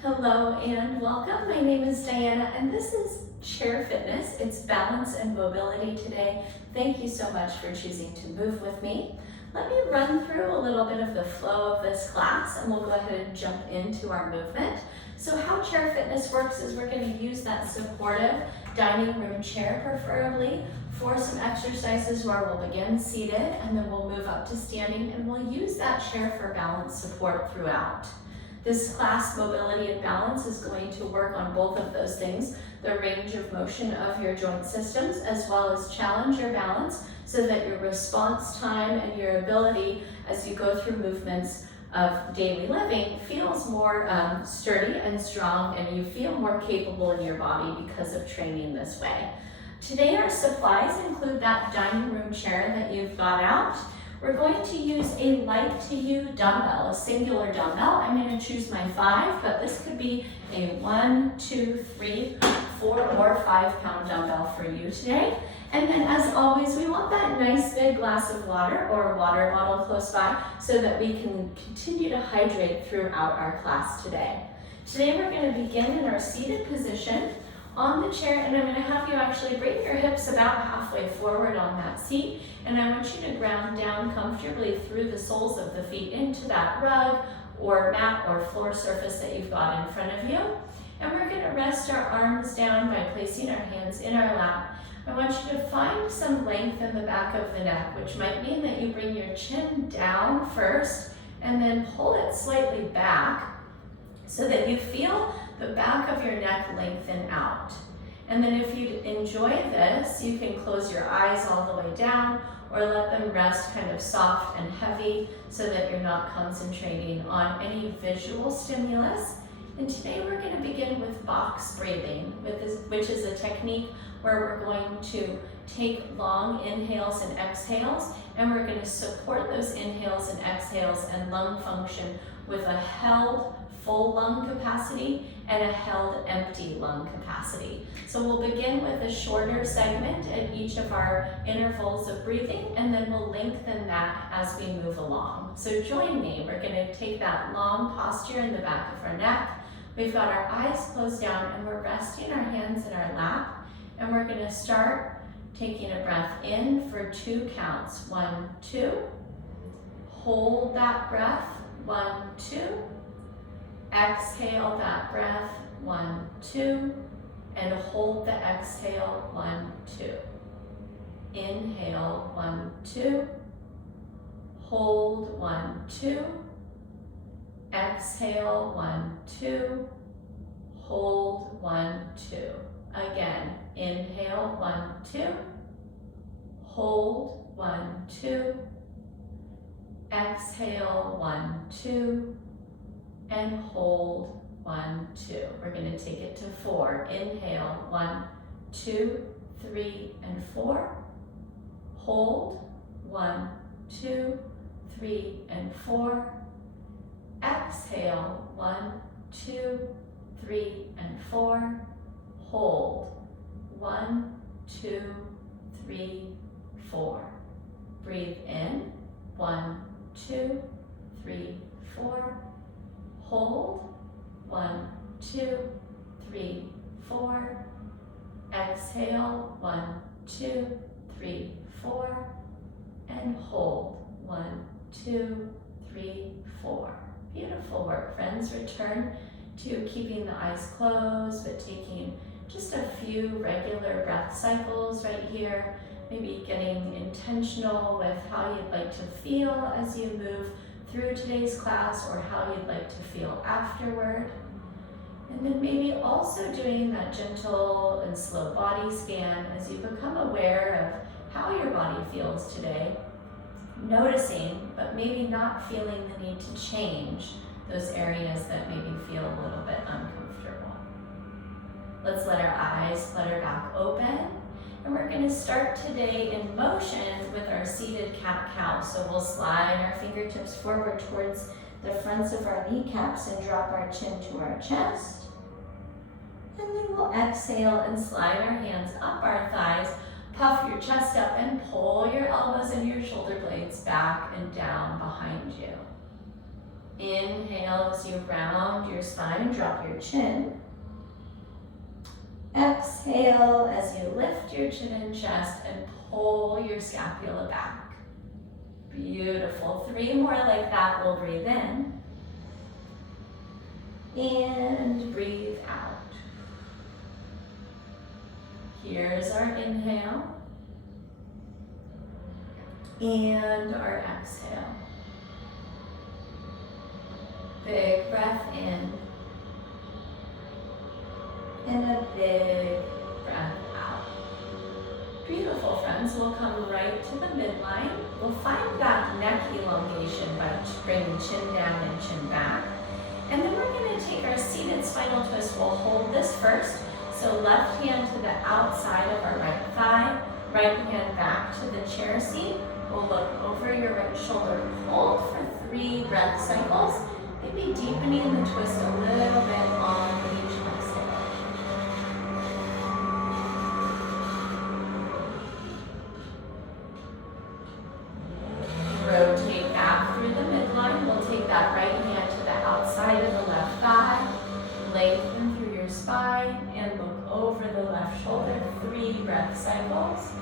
Hello and welcome. My name is Diana and this is Chair Fitness. It's balance and mobility today. Thank you so much for choosing to move with me. Let me run through a little bit of the flow of this class and we'll go ahead and jump into our movement. So how Chair Fitness works is we're going to use that supportive dining room chair preferably for some exercises where we'll begin seated and then we'll move up to standing and we'll use that chair for balance support throughout. This class, mobility and balance, is going to work on both of those things, the range of motion of your joint systems, as well as challenge your balance so that your response time and your ability as you go through movements of daily living feels more sturdy and strong, and you feel more capable in your body because of training this way. Today our supplies include that dining room chair that you've got out. We're going to use a light to you dumbbell, a singular dumbbell. I'm going to choose my 5, but this could be a 1, 2, 3, 4, or 5 pound dumbbell for you today. And then as always, we want that nice big glass of water or a water bottle close by so that we can continue to hydrate throughout our class today. Today we're going to begin in our seated position on the chair, and I'm going to have you actually bring your hips about halfway forward on that seat, and I want you to ground down comfortably through the soles of the feet into that rug or mat or floor surface that you've got in front of you. And we're going to rest our arms down by placing our hands in our lap. I want you to find some length in the back of the neck, which might mean that you bring your chin down first and then pull it slightly back so that you feel the back of your neck lengthen out. And then if you enjoy this, you can close your eyes all the way down or let them rest kind of soft and heavy so that you're not concentrating on any visual stimulus. And today we're going to begin with box breathing, which is a technique where we're going to take long inhales and exhales, and we're going to support those inhales and exhales and lung function with a held full lung capacity and a held empty lung capacity. So we'll begin with a shorter segment at each of our intervals of breathing, and then we'll lengthen that as we move along. So join me. We're going to take that long posture in the back of our neck. We've got our eyes closed down and we're resting our hands in our lap, and we're going to start taking a breath in for 2 counts. 1, 2. Hold that breath. 1, 2. Exhale that breath. 1, 2. And hold the exhale. 1, 2. Inhale. 1, 2. Hold. 1, 2. Exhale. 1, 2. Hold. 1, 2. Again, inhale. 1, 2. Hold. 1, 2. Exhale. 1, 2. And hold. 1, 2. We're going to take it to 4. Inhale. 1, 2, 3, and 4. Hold. 1, 2, 3, and 4. Exhale. 1, 2, 3, and 4. Hold. 1, 2, 3, 4. Breathe in. 1, 2, 3, 4. Hold. 1, 2, 3, 4. Exhale. 1, 2, 3, 4. And hold. 1, 2, 3, 4. Beautiful work, friends. Return to keeping the eyes closed, but taking just a few regular breath cycles right here. Maybe getting intentional with how you'd like to feel as you move through today's class, or how you'd like to feel afterward. And then maybe also doing that gentle and slow body scan as you become aware of how your body feels today. Noticing, but maybe not feeling the need to change those areas that maybe feel a little bit uncomfortable. Let's let our eyes flutter back open. And we're going to start today in motion with our seated cat-cow. So we'll slide our fingertips forward towards the fronts of our kneecaps and drop our chin to our chest. And then we'll exhale and slide our hands up our thighs. Puff your chest up and pull your elbows and your shoulder blades back and down behind you. Inhale as you round your spine, drop your chin. Exhale as you lift your chin and chest and pull your scapula back. Beautiful. 3 more like that. We'll breathe in. And breathe out. Here's our inhale. And our exhale. Big breath in. And a big breath out. Beautiful, friends. We'll come right to the midline. We'll find that neck elongation by bringing chin down and chin back. And then we're going to take our seated spinal twist. We'll hold this first. So left hand to the outside of our right thigh, right hand back to the chair seat. We'll look over your right shoulder. Hold for 3 breath cycles. Maybe deepening the twist a little bit on each exhale. Rotate back through the midline. We'll take that right hand to the outside of the left thigh. Lengthen through your spine and look over the left shoulder. 3 breath cycles.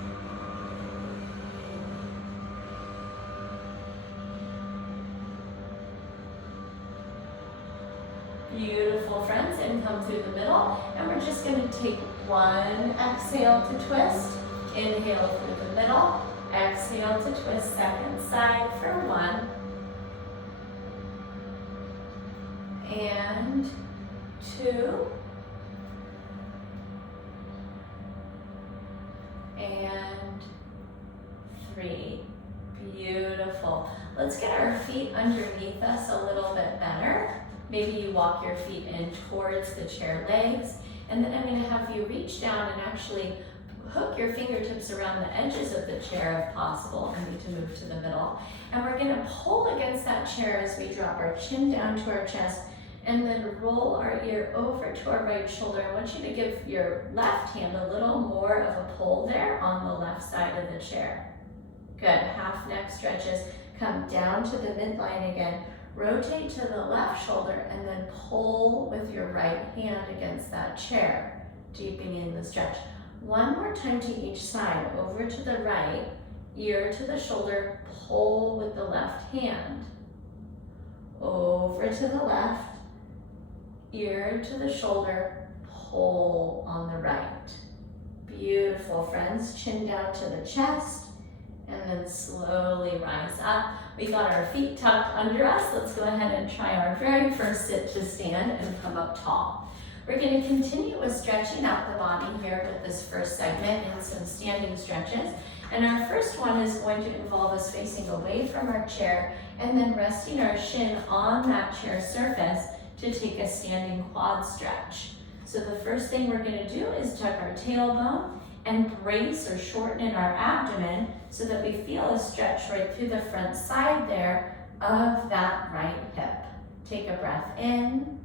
Beautiful, friends, and come through the middle. And we're just going to take 1 exhale to twist. Inhale through the middle. Exhale to twist second side for 1. And 2. And 3. Beautiful. Let's get our feet underneath us a little bit better. Maybe you walk your feet in towards the chair legs, and then I'm going to have you reach down and actually hook your fingertips around the edges of the chair if possible. I need to move to the middle. And we're going to pull against that chair as we drop our chin down to our chest and then roll our ear over to our right shoulder. I want you to give your left hand a little more of a pull there on the left side of the chair. Good. Half neck stretches. Come down to the midline again. Rotate to the left shoulder and then pull with your right hand against that chair, deepening the stretch. 1 more time to each side, over to the right, ear to the shoulder, pull with the left hand. Over to the left, ear to the shoulder, pull on the right. Beautiful, friends. Chin down to the chest. And then slowly rise up. We got our feet tucked under us. Let's go ahead and try our very first sit to stand and come up tall. We're going to continue with stretching out the body here with this first segment and some standing stretches. And our first one is going to involve us facing away from our chair and then resting our shin on that chair surface to take a standing quad stretch. So the first thing we're going to do is tuck our tailbone and brace or shorten in our abdomen so that we feel a stretch right through the front side there of that right hip. Take a breath in,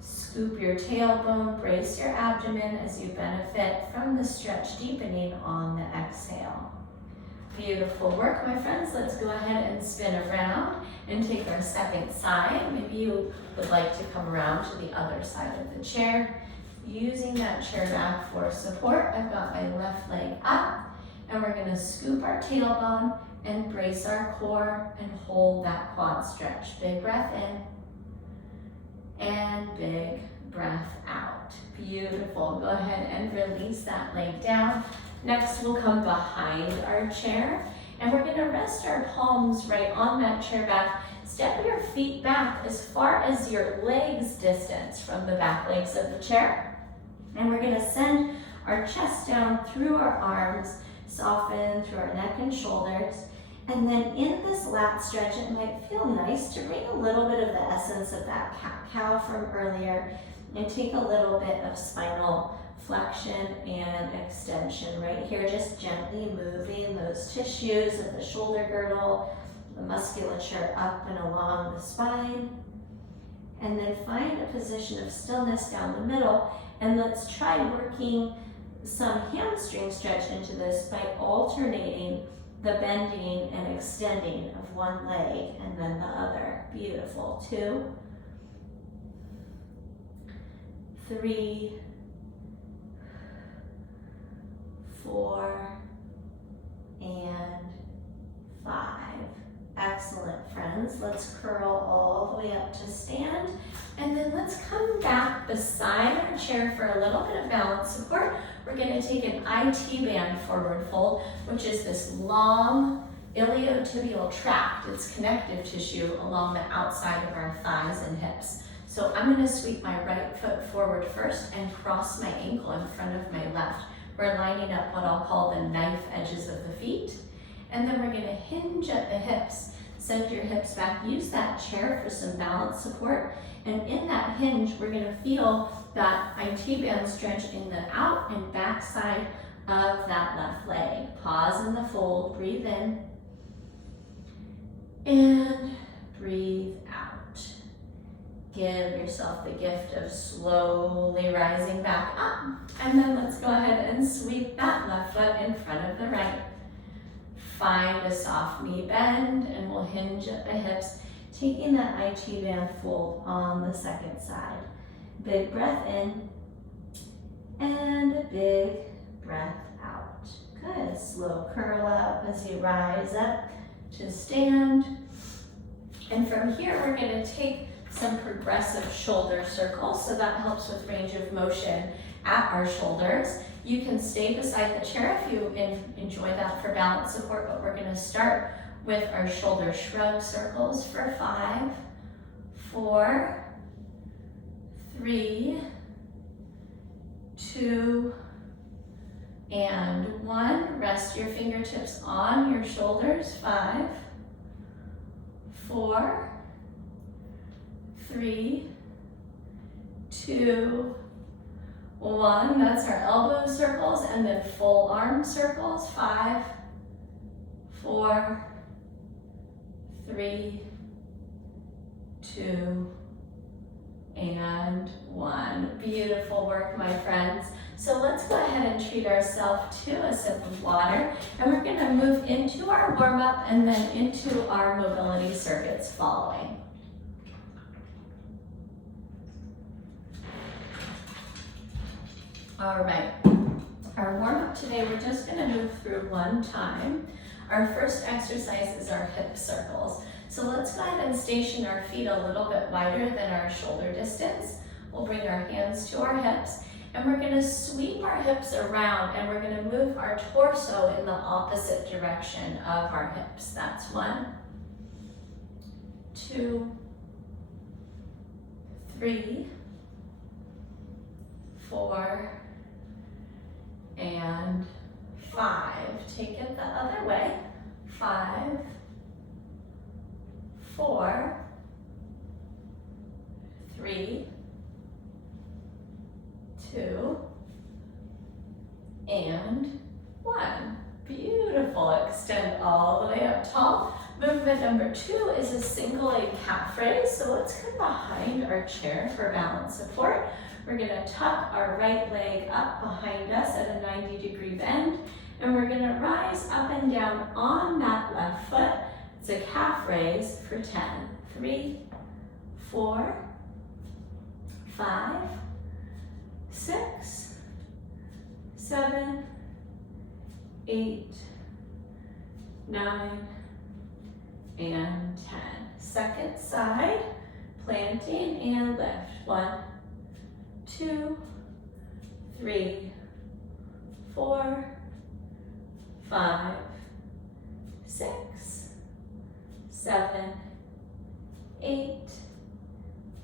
scoop your tailbone, brace your abdomen as you benefit from the stretch deepening on the exhale. Beautiful work, my friends. Let's go ahead and spin around and take our second side. Maybe you would like to come around to the other side of the chair. Using that chair back for support, I've got my left leg up, and we're going to scoop our tailbone and brace our core and hold that quad stretch. Big breath in and big breath out. Beautiful. Go ahead and release that leg down. Next, we'll come behind our chair, and we're going to rest our palms right on that chair back. Step your feet back as far as your legs distance from the back legs of the chair. And we're going to send our chest down through our arms, soften through our neck and shoulders. And then in this lat stretch, it might feel nice to bring a little bit of the essence of that cat-cow from earlier and take a little bit of spinal flexion and extension right here, just gently moving those tissues of the shoulder girdle, the musculature up and along the spine. And then find a position of stillness down the middle. And let's try working some hamstring stretch into this by alternating the bending and extending of one leg and then the other. Beautiful. 2, 3, 4, and 5. Excellent, friends. Let's curl all the way up to stand. And then let's come back beside our chair for a little bit of balance support. We're going to take an IT band forward fold, which is this long iliotibial tract. It's connective tissue along the outside of our thighs and hips. So I'm going to sweep my right foot forward first and cross my ankle in front of my left. We're lining up what I'll call the knife edges of the feet. And then we're going to hinge at the hips. Send your hips back. Use that chair for some balance support. And in that hinge, we're going to feel that IT band stretch in the out and back side of that left leg. Pause in the fold. Breathe in. And breathe out. Give yourself the gift of slowly rising back up. And then let's go ahead and sweep that left foot in front of the right. Find a soft knee bend and we'll hinge at the hips, taking that IT band fold on the second side. Big breath in and a big breath out. Good. Slow curl up as you rise up to stand. And from here, we're going to take some progressive shoulder circles, so that helps with range of motion at our shoulders. You can stay beside the chair if you enjoy that for balance support, but we're going to start with our shoulder shrug circles for 5, 4, 3, 2, and 1. Rest your fingertips on your shoulders. 5, 4, 3, 2, 1. That's our elbow circles, and then full arm circles. 5, 4, 3, 2, and 1. Beautiful work, my friends. So let's go ahead and treat ourselves to a sip of water, and we're going to move into our warm-up and then into our mobility circuits following. All right, our warm-up today, we're just going to move through one time. Our first exercise is our hip circles. So let's go ahead and station our feet a little bit wider than our shoulder distance. We'll bring our hands to our hips, and we're going to sweep our hips around, and we're going to move our torso in the opposite direction of our hips. That's 1, 2, 3, 4, and 5. Take it the other way. 5, 4, 3, 2, and 1. Beautiful. Extend all the way up tall. Movement number 2 is a single leg calf raise. So let's come behind our chair for balance support. We're going to tuck our right leg up behind us at a 90-degree bend, and we're going to rise up and down on that left foot. It's a calf raise for 10. 3, 4, 5, 6, 7, 8, 9, and 10. Second side, planting and lift. 1, 2, 3, 4, 5, 6, 7, 8,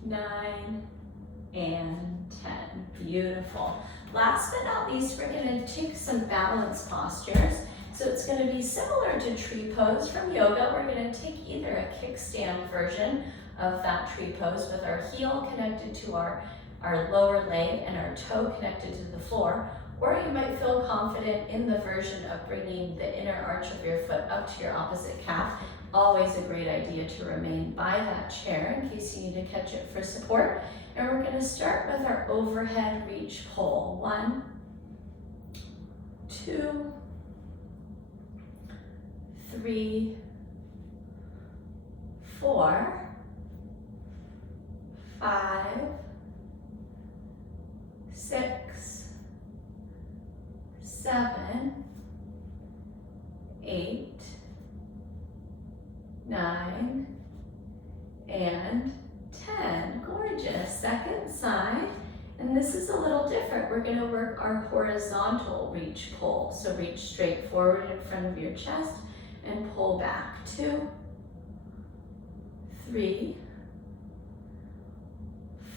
9, and 10. Beautiful. Last but not least, we're going to take some balance postures. So it's going to be similar to tree pose from yoga. We're going to take either a kickstand version of that tree pose with our heel connected to our lower leg and our toe connected to the floor, or you might feel confident in the version of bringing the inner arch of your foot up to your opposite calf. Always a great idea to remain by that chair in case you need to catch it for support. And we're going to start with our overhead reach pull. 1, 2, 3, 4, 5, 6, 7, 8, 9, and 10. Gorgeous. Second side. And this is a little different. We're going to work our horizontal reach pull. So reach straight forward in front of your chest and pull back. 2, 3,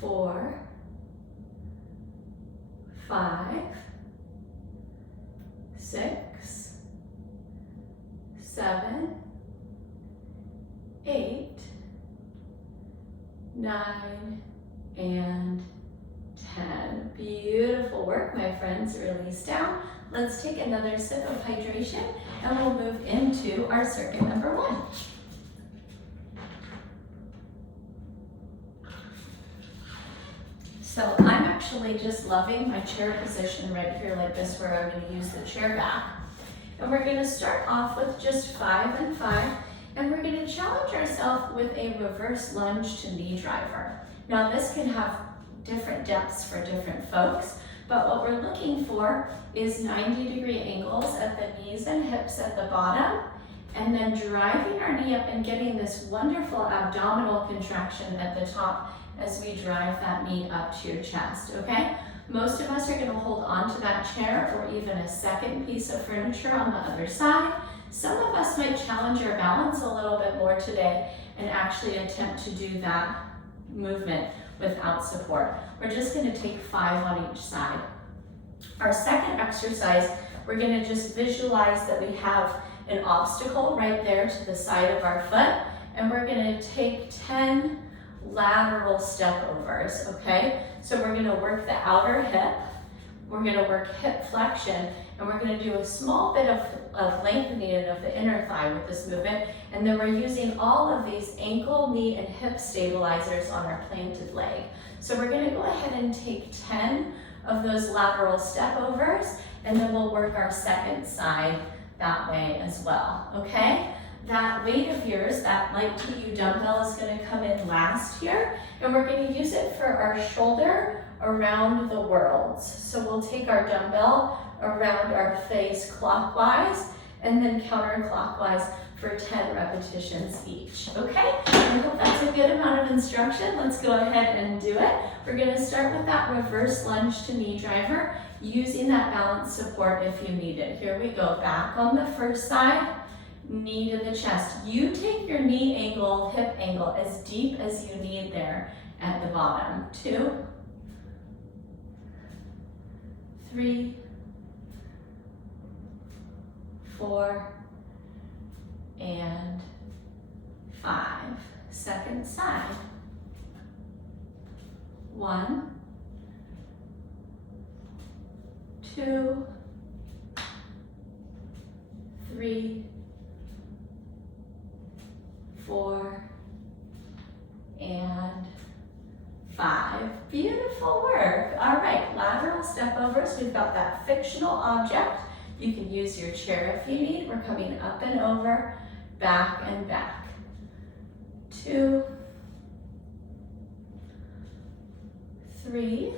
4, 5, 6, 7, 8, 9, and 10. Beautiful work, my friends. Release down. Let's take another sip of hydration and we'll move into our circuit number 1. So I'm actually just loving my chair position right here like this, where I'm going to use the chair back. And we're going to start off with just 5 and 5, and we're going to challenge ourselves with a reverse lunge to knee driver. Now this can have different depths for different folks, but what we're looking for is 90-degree angles at the knees and hips at the bottom, and then driving our knee up and getting this wonderful abdominal contraction at the top as we drive that knee up to your chest, okay? Most of us are gonna hold on to that chair or even a second piece of furniture on the other side. Some of us might challenge our balance a little bit more today and actually attempt to do that movement without support. We're just gonna take 5 on each side. Our second exercise, we're gonna just visualize that we have an obstacle right there to the side of our foot, and we're gonna take 10 lateral step overs, okay? So we're gonna work the outer hip, we're gonna work hip flexion, and we're gonna do a small bit of lengthening of the inner thigh with this movement, and then we're using all of these ankle, knee, and hip stabilizers on our planted leg. So we're gonna go ahead and take 10 of those lateral step overs, and then we'll work our second side that way as well, okay? That weight of yours, that light TU dumbbell, is going to come in last here, and we're going to use it for our shoulder around the worlds. So we'll take our dumbbell around our face clockwise and then counterclockwise for 10 repetitions each, okay? I hope that's a good amount of instruction. Let's go ahead and do it. We're going to start with that reverse lunge to knee driver, using that balance support if you need it. Here we go, back on the first side. Knee to the chest. You take your knee angle, hip angle as deep as you need there at the bottom. 2, 3, 4, and 5. Second side. 1, 2, 3, 4, and 5. Beautiful work. All right, lateral step overs. We've got that fictional object. You can use your chair if you need. We're coming up and over, back and back. 2, 3,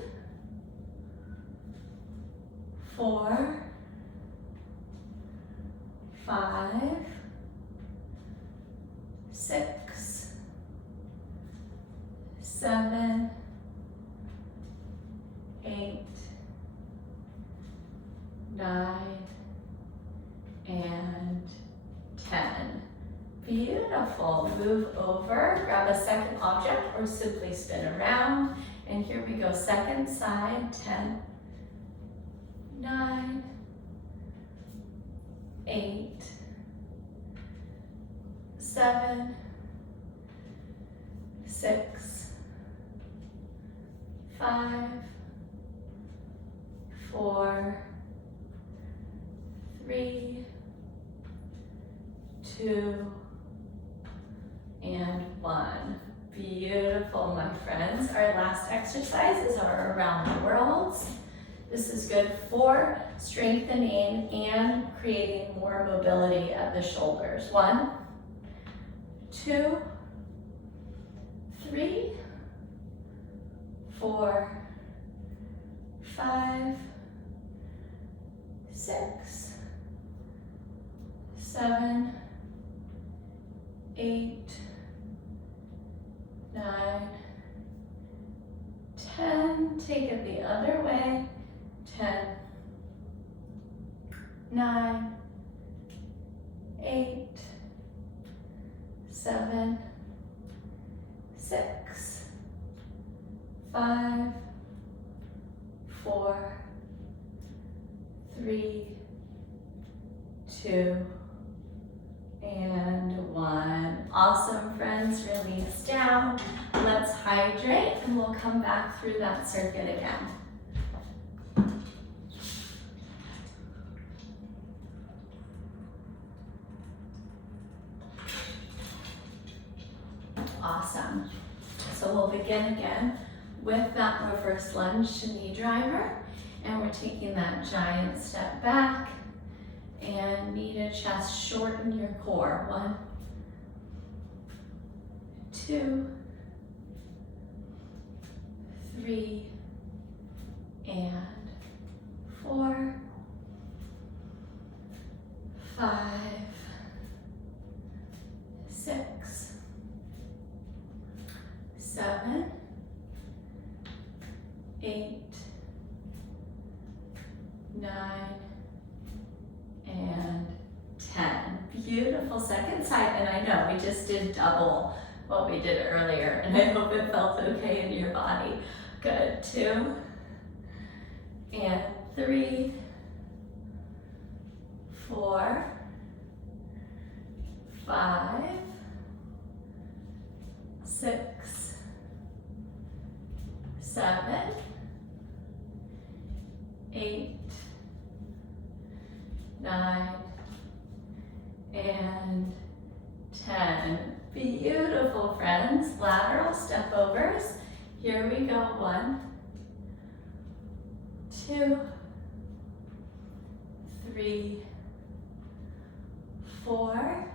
4, 5, 6, 7, 8, 9, and 10. Beautiful. Move over, grab a second object, or simply spin around. And here we go, second side, 10, 9, 8, 7, 6, 5, 4, 3, 2, and 1. Beautiful, my friends. Our last exercise is our around the worlds. This is good for strengthening and creating more mobility at the shoulders. 1, 2, 3, 4, 5, 6, 7, 8, 9, 10. Take it the other way. 10, 9, 8, 7, 6, 5, 4, 3, 2, and 1. Awesome, friends. Release down. Let's hydrate, and we'll come back through that circuit again. Awesome. So we'll begin again with that reverse lunge to knee driver, and we're taking that giant step back, and knee to chest, shorten your core. 1, 2, 3, and 4, 5, 6, 7, 8, 9, and 10. Beautiful. Second side, and I know we just did double what we did earlier, and I hope it felt okay in your body. Good. 2, and 3, 4, 5, 6, 7, 8, 9, and 10. Beautiful, friends. Lateral step overs. Here we go. 1, 2, 3, 4,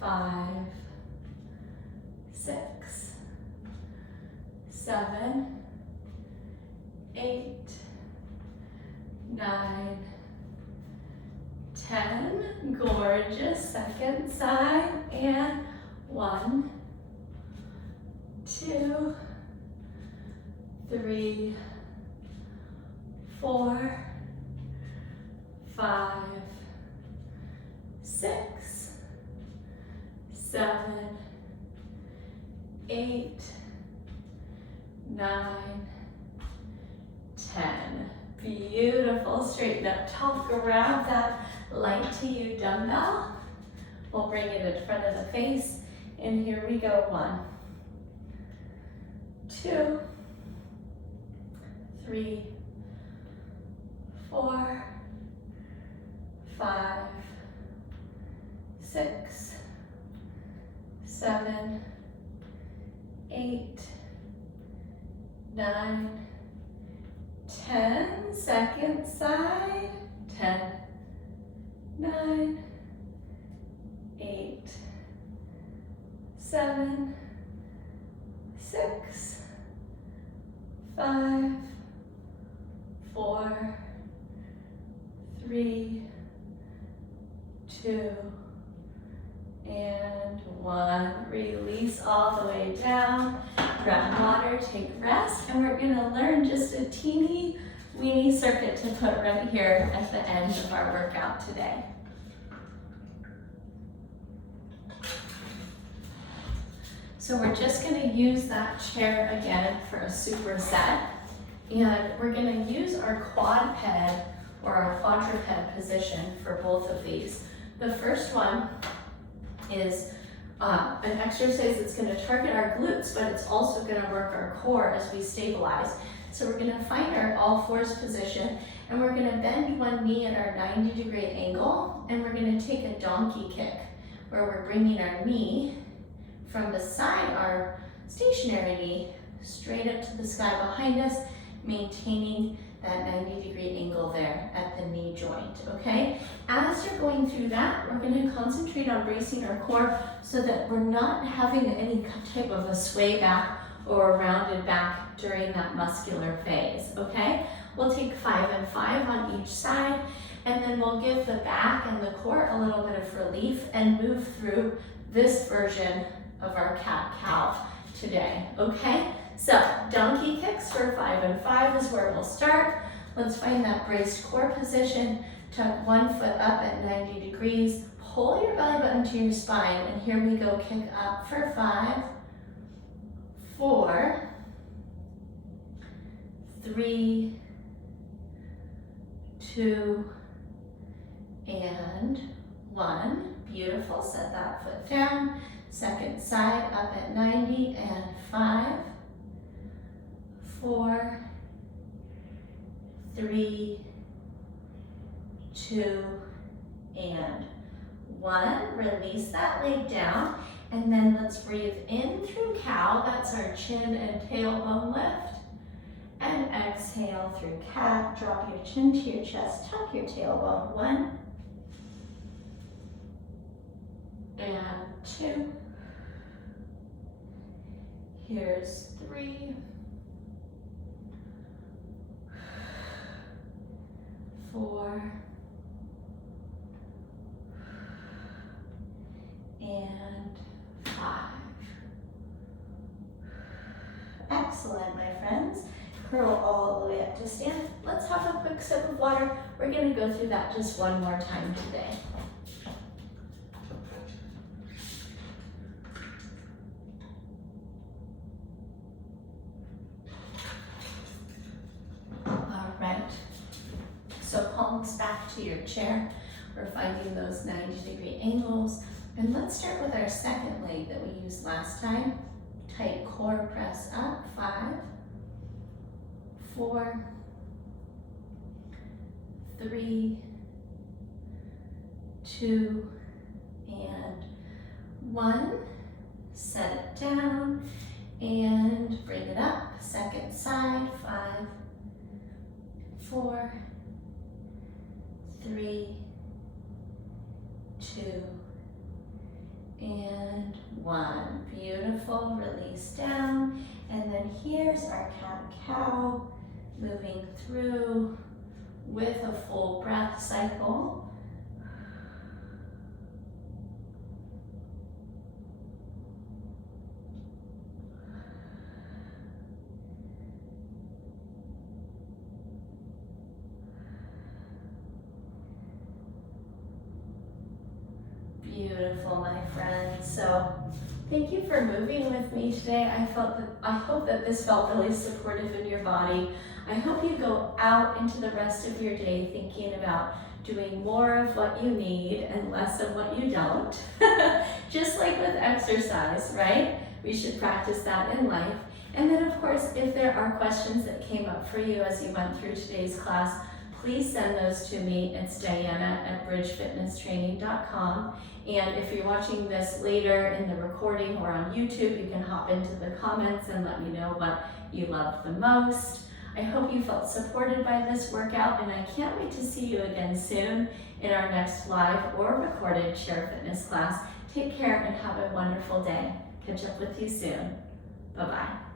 5, 6, 7, 8, 9, 10. Gorgeous. Second side, and 1, 2, 3, 4, 5, 6, 7, 8, 9, 10. Beautiful. Straighten up tall. Grab that light to you dumbbell. We'll bring it in front of the face. And here we go. 1, 2, 3, 4, 5, 6, 7, 8, 9, 10. Second side. 10, 9, 8, 7, 6, 5, 4, 3, 2, and 1. Release all the way down. Grab water, take rest, and we're going to learn just a teeny weeny circuit to put right here at the end of our workout today. So we're just going to use that chair again for a superset, and we're going to use our quadruped or our quadruped position for both of these. The first one is an exercise that's going to target our glutes, but it's also going to work our core as we stabilize. So we're going to find our all fours position, and we're going to bend one knee at our 90-degree angle, and we're going to take a donkey kick, where we're bringing our knee from beside our stationary knee straight up to the sky behind us, maintaining that 90-degree angle there at the knee joint, okay? As you're going through that, we're going to concentrate on bracing our core so that we're not having any type of a sway back or rounded back during that muscular phase, okay? We'll take 5 and 5 on each side, and then we'll give the back and the core a little bit of relief and move through this version of our cat-cow today, okay? So donkey kicks for 5 and 5 is where we'll start. Let's find that braced core position. Tuck one foot up at 90 degrees. Pull your belly button to your spine, and here we go, kick up for 5, 4, 3, 2, and 1. Beautiful, set that foot down. Second side up at 90 and 5, 4, 3, 2, and 1. Release that leg down, and then let's breathe in through cow. That's our chin and tailbone lift. And exhale through cat. Drop your chin to your chest, tuck your tailbone. 1 and 2. Here's 3, 4, and 5. Excellent, my friends. Curl all the way up to stand. Let's have a quick sip of water. We're going to go through that just one more time today. All right. So palms back to your chair. We're finding those 90-degree angles. And let's start with our second leg that we used last time. Tight core press up. 5, 4, 3, 2, and 1. Set it down and bring it up. Second side. 5, 4, 3, 2, and 1. Beautiful. Release down. And then here's our cat-cow, moving through with a full breath cycle. Beautiful, my friends. So thank you for moving with me today. I hope that this felt really supportive in your body. I hope you go out into the rest of your day thinking about doing more of what you need and less of what you don't. Just like with exercise, right? We should practice that in life. And then of course, if there are questions that came up for you as you went through today's class, please send those to me. It's Diana@bridgefitnesstraining.com. And if you're watching this later in the recording or on YouTube, you can hop into the comments and let me know what you loved the most. I hope you felt supported by this workout, and I can't wait to see you again soon in our next live or recorded Chair Fitness class. Take care and have a wonderful day. Catch up with you soon. Bye-bye.